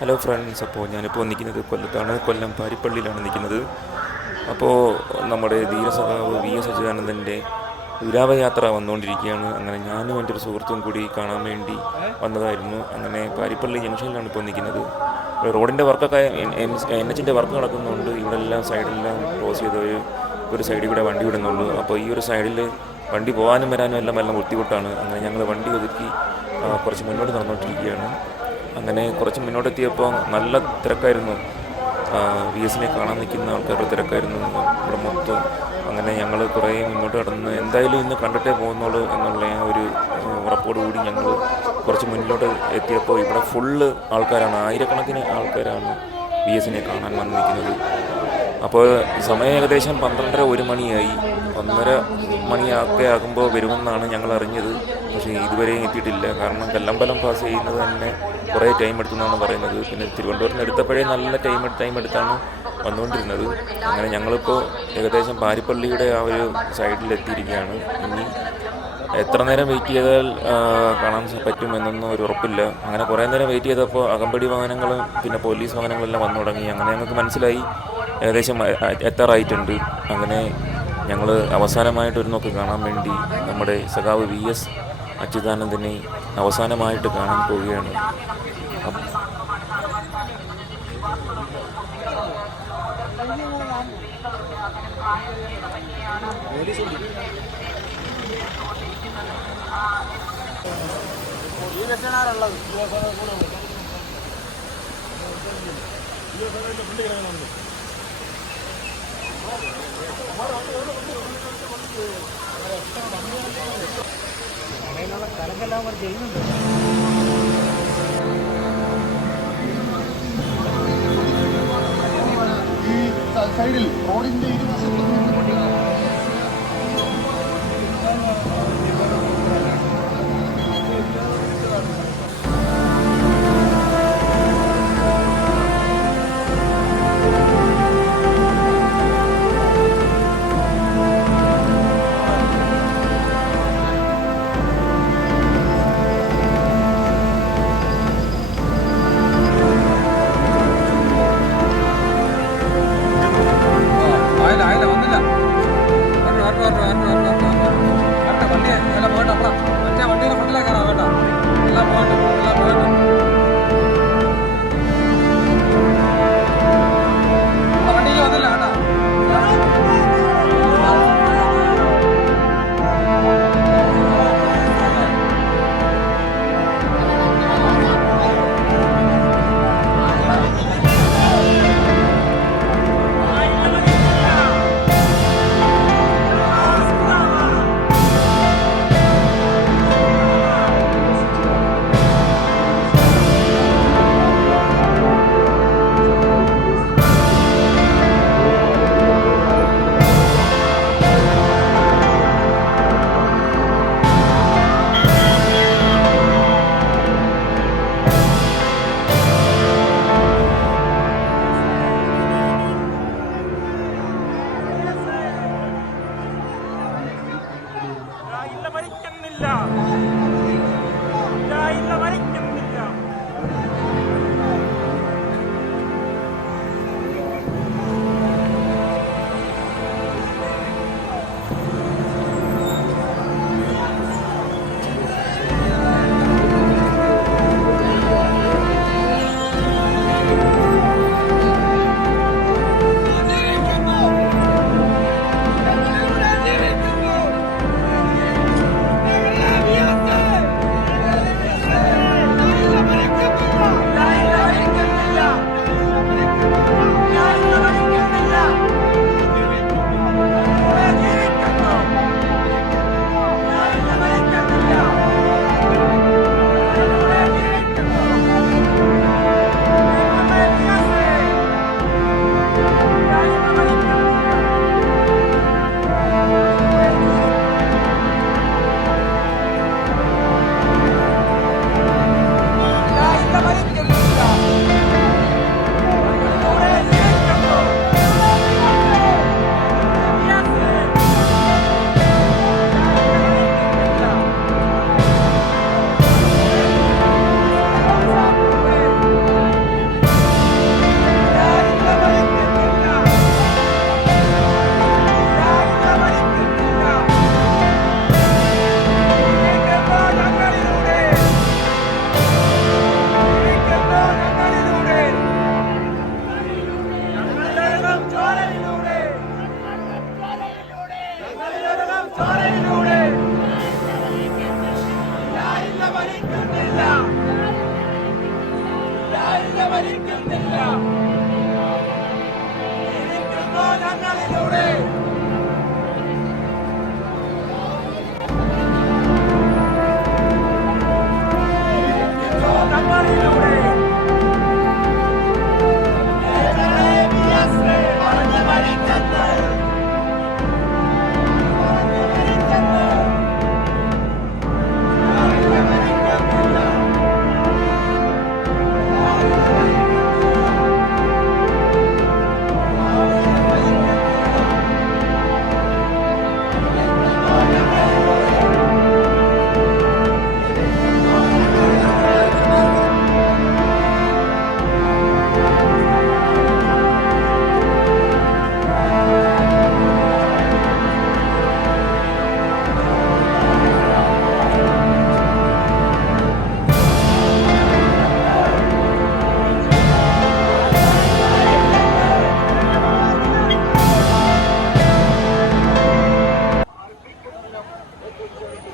Hello friends, അപ്പോൾ ഞാനിപ്പോൾ നിൽക്കുന്നത് കൊല്ലത്താണ്. കൊല്ലം പാരിപ്പള്ളിയിലാണ് നിൽക്കുന്നത്. അപ്പോൾ നമ്മുടെ ധീരസഖാവ് വി എസ് അച്യുതാനന്ദൻ്റെ വിലാപയാത്ര വന്നുകൊണ്ടിരിക്കുകയാണ്. അങ്ങനെ ഞാനും എൻ്റെ ഒരു സുഹൃത്തും കൂടി കാണാൻ വേണ്ടി വന്നതായിരുന്നു. അങ്ങനെ പാരിപ്പള്ളി ജംഗ്ഷനിലാണ് ഇപ്പോൾ നിൽക്കുന്നത്. റോഡിൻ്റെ വർക്കൊക്കെ എൻ എച്ചിൻ്റെ വർക്ക് നടക്കുന്നുണ്ട്. ഇവിടെ എല്ലാം സൈഡെല്ലാം ക്ലോസ് ചെയ്ത് ഒരു സൈഡിൽ കൂടെ വണ്ടി വിടുന്നുള്ളൂ. അപ്പോൾ ഈ ഒരു സൈഡിൽ വണ്ടി പോകാനും വരാനും എല്ലാം നല്ല ബുദ്ധിമുട്ടാണ്. അങ്ങനെ ഞങ്ങൾ വണ്ടി ഒതുക്കി കുറച്ച് മുന്നോട്ട് നടന്നുകൊണ്ടിരിക്കുകയാണ്. അങ്ങനെ കുറച്ച് മുന്നോട്ടെത്തിയപ്പോൾ നല്ല തിരക്കായിരുന്നു. വി എസിനെ കാണാൻ നിൽക്കുന്ന ആൾക്കാരുടെ തിരക്കായിരുന്നു ഇവിടെ മൊത്തം. അങ്ങനെ ഞങ്ങൾ കുറേ മുന്നോട്ട് കടന്ന് എന്തായാലും ഇന്ന് കണ്ടിട്ടേ പോകുന്നുള്ളൂ എന്നുള്ള ആ ഒരു ഉറപ്പോടുകൂടി ഞങ്ങൾ കുറച്ച് മുന്നിലോട്ട് എത്തിയപ്പോൾ ഇവിടെ ഫുള്ള് ആൾക്കാരാണ്. ആയിരക്കണക്കിന് ആൾക്കാരാണ് വി എസിനെ കാണാൻ വന്ന് നിൽക്കുന്നത്. അപ്പോൾ സമയം ഏകദേശം 12:30 മണിയായി. 1:30 ആകുമ്പോൾ വരുമെന്നാണ് ഞങ്ങൾ അറിഞ്ഞത്. പക്ഷേ ഇതുവരെയും എത്തിയിട്ടില്ല. കാരണം കല്ലമ്പലം പാസ് ചെയ്യുന്നത് തന്നെ കുറേ ടൈം എടുത്തെന്നാണ് പറയുന്നത്. പിന്നെ തിരുവനന്തപുരത്ത് എടുത്തപ്പോഴേ നല്ല ടൈം എടുത്താണ് വന്നുകൊണ്ടിരുന്നത്. അങ്ങനെ ഞങ്ങളിപ്പോൾ ഏകദേശം പാരിപ്പള്ളിയുടെ ആ ഒരു സൈഡിലെത്തിയിരിക്കുകയാണ്. ഇനി എത്ര നേരം വെയിറ്റ് ചെയ്താൽ കാണാൻ പറ്റുമെന്നൊന്നും ഒരു ഉറപ്പില്ല. അങ്ങനെ കുറേ നേരം വെയിറ്റ് ചെയ്തപ്പോൾ അകമ്പടി വാഹനങ്ങളും പിന്നെ പോലീസ് വാഹനങ്ങളെല്ലാം വന്നു തുടങ്ങി. അങ്ങനെ ഞങ്ങൾക്ക് മനസ്സിലായി ഏകദേശം എത്താറായിട്ടുണ്ട്. അങ്ങനെ ഞങ്ങൾ അവസാനമായിട്ടൊരു നോക്ക് കാണാൻ വേണ്ടി നമ്മുടെ സഖാവ് വി എസ് അച്യുതാനന്ദനെ അവസാനമായിട്ട് കാണാൻ പോവുകയാണ്. സ്ഥലങ്ങളെല്ലാം അവർ ചെയ്യുന്നുണ്ട്. ഈ സൈഡിൽ റോഡിന്റെ ഇരുവശത്തും ആയില്ല വന്നില്ല. മരിക്കുന്നില്ല. ജീവിക്കുന്നു ഞങ്ങളിലൂടെ. ജീവിക്കുന്നു ഞങ്ങളിലൂടെ.